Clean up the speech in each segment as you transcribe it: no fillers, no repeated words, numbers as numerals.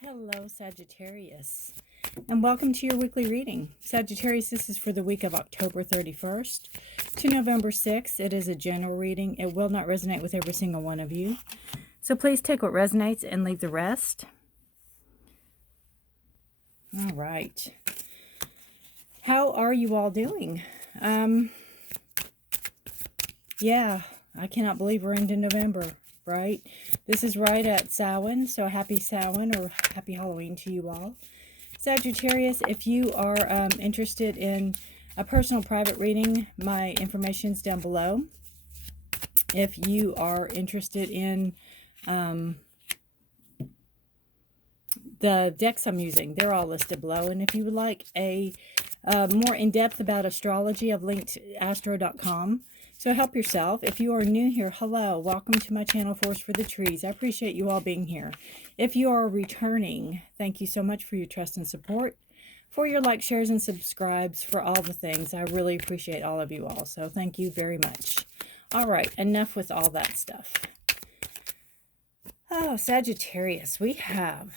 Hello, Sagittarius, and welcome to your weekly reading. Sagittarius, this is for the week of October 31st to November 6th. It is a general reading. It will not resonate with every single one of you. So please take what resonates and leave the rest. All right. How are you all doing? Yeah, I cannot believe we're into November, right? This is right at Samhain, so happy Samhain or happy Halloween to you all. Sagittarius, if you are interested in a personal private reading, my information's down below. If you are interested in the decks I'm using, they're all listed below. And if you would like a more in-depth about astrology, I've linked astro.com. So help yourself. If you are new here, hello, welcome to my channel, Forest for the Trees. I appreciate you all being here. If you are returning, thank you so much for your trust and support, for your likes, shares, and subscribes, for all the things. I really appreciate all of you all. So thank you very much. All right, enough with all that stuff. Oh, Sagittarius, we have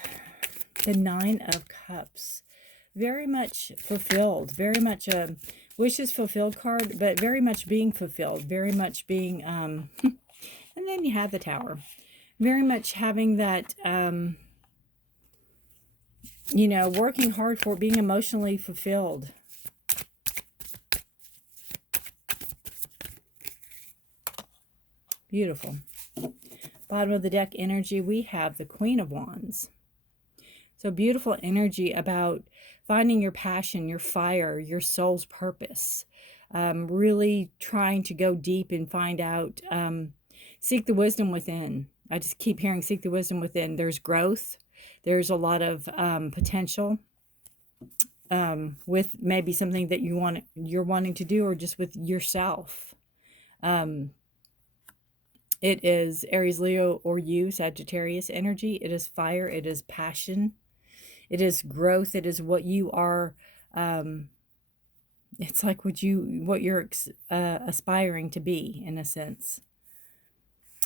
the Nine of Cups. Very much fulfilled, very much a wishes fulfilled card, but very much being fulfilled, very much being, and then you have the Tower. Very much having that, you know, working hard for being emotionally fulfilled. Beautiful. Bottom of the deck energy, we have the Queen of Wands. So beautiful energy about finding your passion, your fire, your soul's purpose. Really trying to go deep and find out, seek the wisdom within. I just keep hearing seek the wisdom within. There's growth. There's a lot of potential with maybe something that you're wanting to do, or just with yourself. It is Aries, Leo, or you, Sagittarius energy. It is fire. It is passion. It is growth. It is what you are. It's like what you're aspiring to be, in a sense.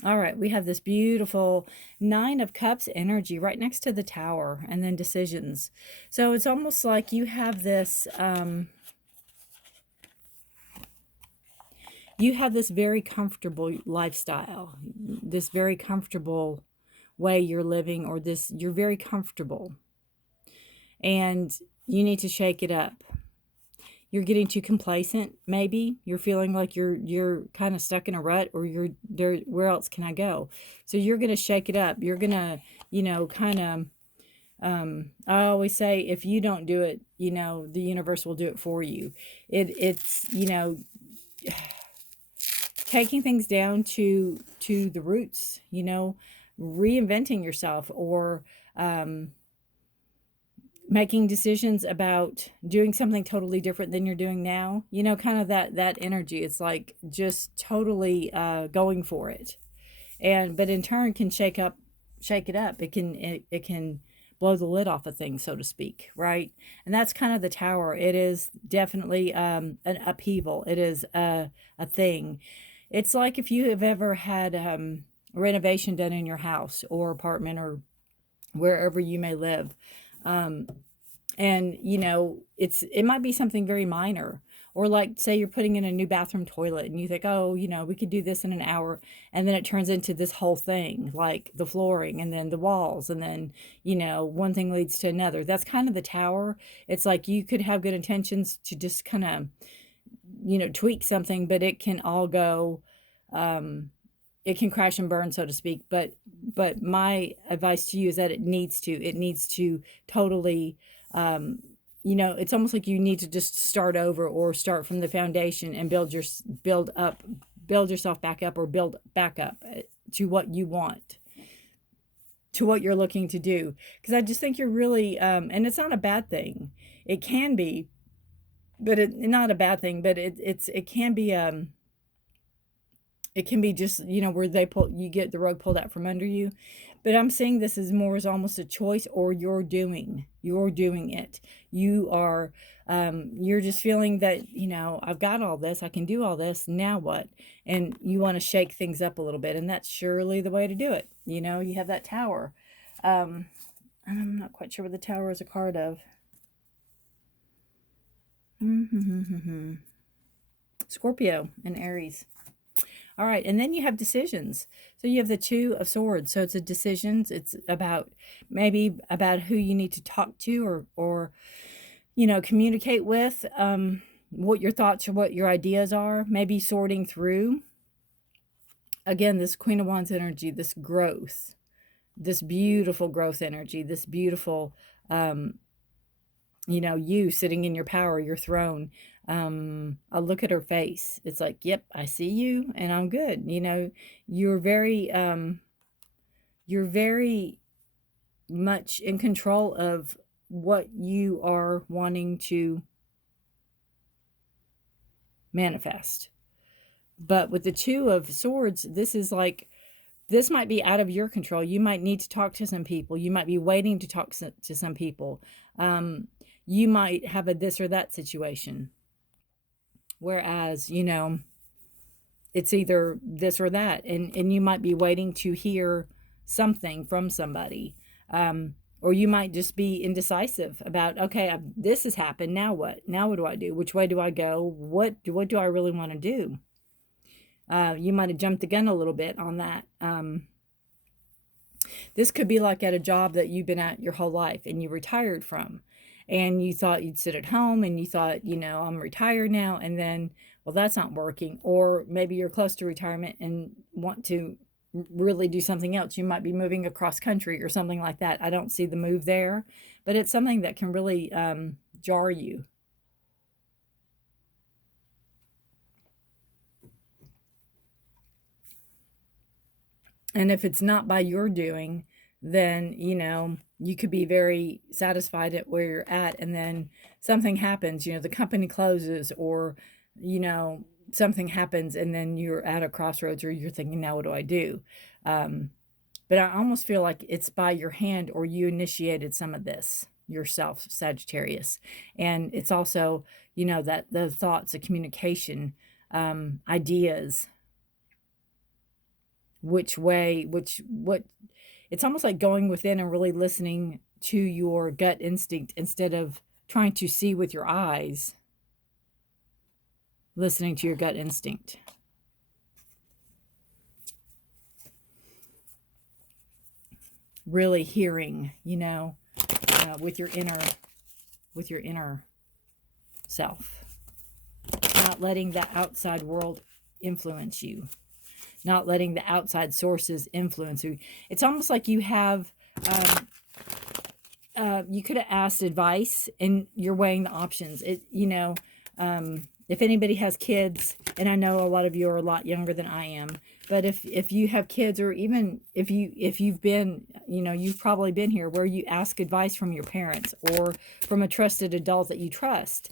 All right, we have this beautiful Nine of Cups energy right next to the Tower, and then decisions. So it's almost like you have this. You have this very comfortable lifestyle, this very comfortable way you're living, or this you're very comfortable. And you need to shake it up. You're getting too complacent, maybe. You're feeling like you're kind of stuck in a rut, or you're there. Where else can I go? So you're going to shake it up. You're going to, you know, kind of, I always say, if you don't do it, you know, the universe will do it for you. It's, you know, taking things down to the roots, you know, reinventing yourself, or, making decisions about doing something totally different than you're doing now, you know, kind of that energy. It's like just totally going for it, but in turn can shake it up. It can blow the lid off of things, so to speak, right? And that's kind of the Tower. It is definitely an upheaval. It is a thing. It's like if you have ever had renovation done in your house or apartment or wherever you may live. And you know, it might be something very minor, or like say you're putting in a new bathroom toilet and you think, oh, you know, we could do this in an hour, and then it turns into this whole thing, like the flooring and then the walls, and then, you know, one thing leads to another. That's kind of the Tower. It's like you could have good intentions to just kind of, you know, tweak something, but it can all go, it can crash and burn, so to speak. But my advice to you is that it needs to totally, you know, it's almost like you need to just start over, or start from the foundation and build yourself back up, or build back up to what you want, to what you're looking to do. Because I just think you're really, and it's not a bad thing. It can be, but not a bad thing, but it can be, it can be just, you know, where you get the rug pulled out from under you. But I'm seeing this as more as almost a choice, or you're doing it. You are, you're just feeling that, you know, I've got all this, I can do all this, now what? And you want to shake things up a little bit, and that's surely the way to do it. You know, you have that Tower. I'm not quite sure what the Tower is a card of. Scorpio and Aries. All right, and then you have decisions. So you have the Two of Swords. So it's a decisions. It's about maybe about who you need to talk to or communicate with. What your thoughts or what your ideas are. Maybe sorting through. Again, this Queen of Wands energy, this growth, this beautiful growth energy, this beautiful, you sitting in your power, your throne. I look at her face. It's like, yep, I see you and I'm good. You're very much in control of what you are wanting to manifest. But with the Two of Swords, this might be out of your control. You might need to talk to some people. You might be waiting to talk to some people. You might have a this or that situation. Whereas, it's either this or that. And you might be waiting to hear something from somebody. Or you might just be indecisive about, okay, this has happened. Now what? Now what do I do? Which way do I go? What do I really want to do? You might have jumped the gun a little bit on that. This could be like at a job that you've been at your whole life and you retired from. And you thought you'd sit at home and you thought, I'm retired now. And then, well, that's not working. Or maybe you're close to retirement and want to really do something else. You might be moving across country or something like that. I don't see the move there, but it's something that can really jar you. And if it's not by your doing, then, you could be very satisfied at where you're at. And then something happens, the company closes or, something happens and then you're at a crossroads or you're thinking, now what do I do? But I almost feel like it's by your hand or you initiated some of this yourself, Sagittarius. And it's also, that the thoughts, the communication, ideas, which way, what it's almost like going within and really listening to your gut instinct instead of trying to see with your eyes, listening to your gut instinct. Really hearing, with your inner self. Not letting the outside world influence you. Not letting the outside sources influence you. It's almost like you have, you could have asked advice and you're weighing the options. If anybody has kids, and I know a lot of you are a lot younger than I am, but if you have kids, or even if you've been, you've probably been here where you ask advice from your parents or from a trusted adult that you trust.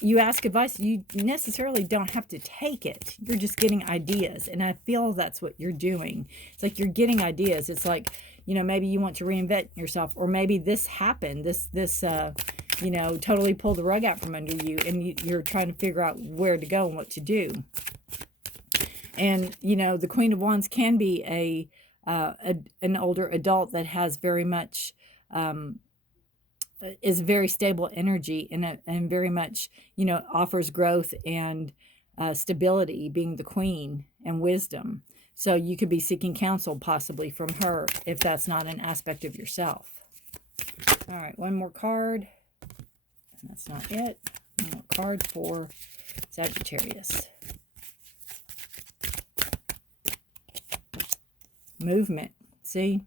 You ask advice, you necessarily don't have to take it. You're just getting ideas. And I feel that's what you're doing. It's like you're getting ideas. It's like, maybe you want to reinvent yourself, or maybe this happened, this totally pulled the rug out from under you, and you're trying to figure out where to go and what to do. And, the Queen of Wands can be an older adult that has very much, is very stable energy and very much, offers growth and stability, being the queen, and wisdom. So you could be seeking counsel possibly from her if that's not an aspect of yourself. All right, one more card. That's not it. One more card for Sagittarius. Movement. See?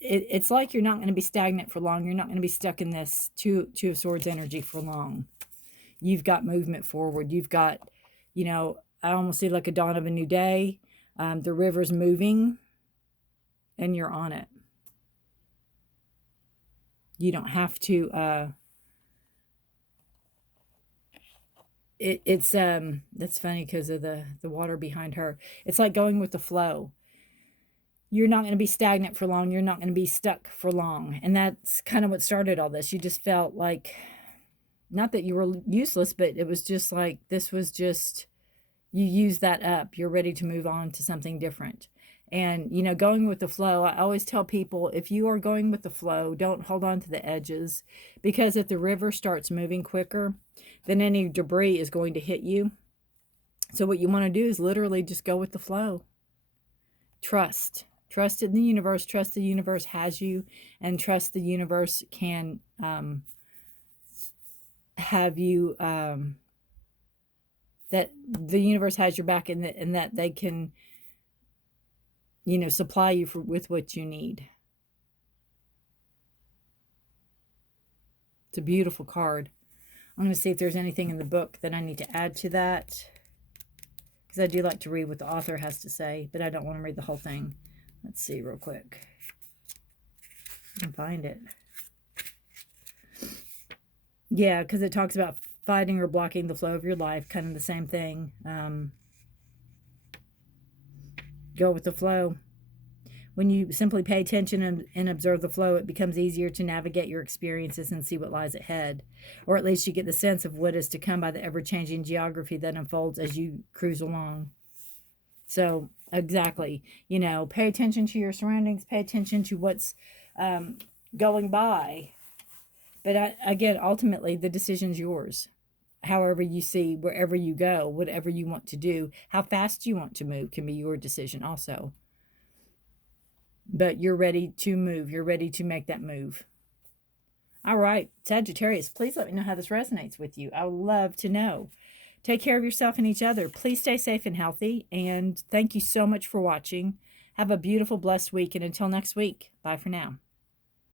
It's like you're not going to be stagnant for long. You're not going to be stuck in this Two of Swords energy for long. You've got movement forward. You've got, I almost see like a dawn of a new day. The river's moving and you're on it. You don't have to, that's funny because of the water behind her. It's like going with the flow. You're not going to be stagnant for long. You're not going to be stuck for long. And that's kind of what started all this. You just felt like, not that you were useless, but it was just like, this was just, you used that up. You're ready to move on to something different. And, you know, going with the flow, I always tell people, if you are going with the flow, don't hold on to the edges, because if the river starts moving quicker, then any debris is going to hit you. So what you want to do is literally just go with the flow. Trust. Trust in the universe. Trust the universe has you, and trust the universe can have you, that the universe has your back, and that they can, you know, supply you with what you need. It's a beautiful card. I'm going to see if there's anything in the book that I need to add to that, because I do like to read what the author has to say, but I don't want to read the whole thing. Let's see real quick. I can find it. Yeah, because it talks about fighting or blocking the flow of your life, kind of the same thing. Go with the flow. When you simply pay attention and observe the flow, it becomes easier to navigate your experiences and see what lies ahead. Or at least you get the sense of what is to come by the ever-changing geography that unfolds as you cruise along. So, exactly. You know, pay attention to your surroundings. Pay attention to what's going by. But again, ultimately, the decision's yours. However you see, wherever you go, whatever you want to do, how fast you want to move can be your decision also. But you're ready to move. You're ready to make that move. All right, Sagittarius, please let me know how this resonates with you. I would love to know. Take care of yourself and each other. Please stay safe and healthy. And thank you so much for watching. Have a beautiful, blessed week. And until next week, bye for now.